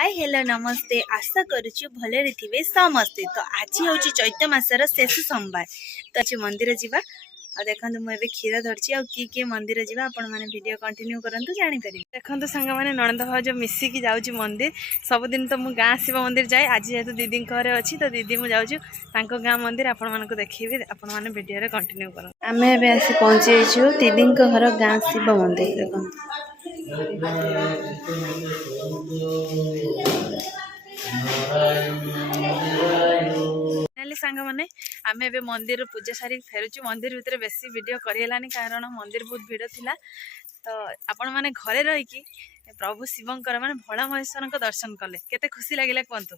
Hi hello नमस्ते आशा करुछु भले थे समस्ते। तो आज हूँ चैत मासर शेष सोमवार तो आज मंदिर जावा आ देखो मुझे क्षीर धरची आ किए मंदिर जावा आपण मैंने वीडियो कंटिन्यू करंतु जानि परिबे। देखो सांग मैंने ननद भाज मिसिकी जाऊँ मंदिर सबुदिन तो मु गाँ शिव मंदिर जाए आज जेहेतु दीदी घरे अच्छी तो दीदी मुझे जाऊँ गाँ मंदिर आपण मानक देखिए आपण मैंने वीडियो कंटिन्यू कर आम ए आसी पहुँची दीदी घर गाँ शिव मंदिर देखो सांग मैंने आम ए मंदिर पूजा सारी फेरुचु मंदिर भितर बेसी वीडियो करलानी कारण मंदिर बहुत भिड़ थिला। तो आपण मैंने घरे रहीकि प्रभु शिवंकर माने भोला महेश्वर दर्शन कले केते खुशी लगिला कहतु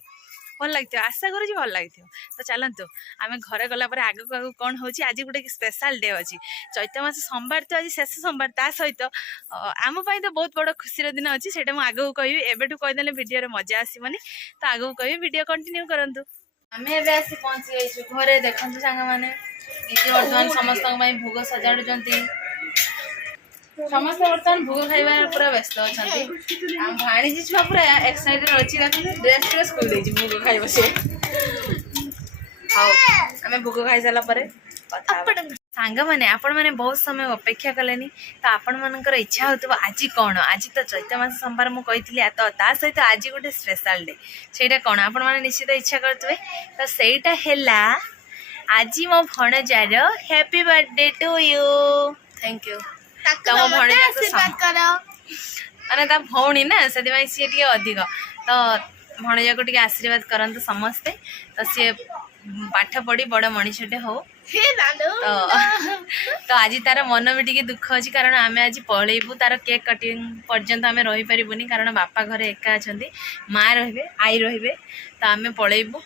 भल लगे आशा करूँ भल लगे। तो चलतु आम घरे गला आगक आग कौन हो आज गोटे स्पेशल डे अच्छी चैत मास सोमवार तो आज शेष सोमवार ता सहित आम तो बहुत बड़ खुशी दिन अच्छी से आगू कहि एवं कहीदे वीडियो मजा आसबनी तो आगू कह वीडियो कंटिन्यू करंतु। आम ए आसी पहुँची घरे देखु सांग मैंने दीदी बर्तमान समस्त भोग सजाड़ुंट समस्त बर्तमान भोग खाइबा पूरा व्यस्त अच्छा भाणीजी छुआ पूरा एक्साइटेड अच्छी ड्रेस फ्रेस खोल भोग खाइब से हाँ आम भोग खाई सारा सांग मैंने आपण मैंने बहुत समय अपेक्षा कलेनी तो आपण मानकर इच्छा हो आज कौन आज तो चैत मास सोमवार मुझे तो ता सहित आज गोटे स्पेशल डे सेटा कौन आपण मैंने निश्चित इच्छा करते तो सेटा हैला आज मो भणजार happy birthday to you thank you तो मो भणजार माने भौणी ना से सी टे अधिक तो भणजा को आशीर्वाद करंतु समस्ते तो सी पाठ पढ़ी बड़ मनीषटे हो तो आज तार मन भी टी दुख अच्छी कारण आम आज पलैबू तार केक कटिंग पर्यंत आम रही पारूनी कारण बापा घरे एका अच्छा माँ रे आई रे तो आम पलैबू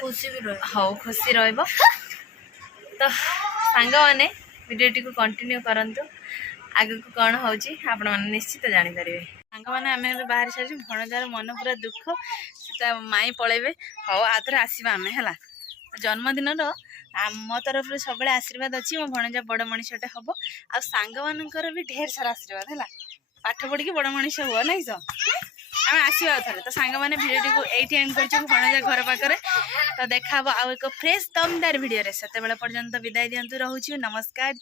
खुशी भी हाँ खुशी तो सांग मैंने वीडियो टी कंटिन्यू करंतु आगे को कौन हो आपण मैंने निश्चित जानीपर सांग मैंने आम बाहर सारी भणजार मन पूरा दुख माई पलैबे हाँ आथरे आसवा आम है जन्मदिन मो तरफ सब आशीर्वाद अच्छी मो भणजा बड़ मनीषटे हम आ सांग मानकर भी ढेर सारा आशीर्वाद है पाठ पढ़ी बड़ मनीष हुआ ना तो आम आसवा थे तो सांग मैंने भिडियो टी एंड कर भणजा घर पाखे तो देखा आउ एक फ्रेश दमदार भिडियो से पर्यंत विदाय दिंतु रोचे नमस्कार।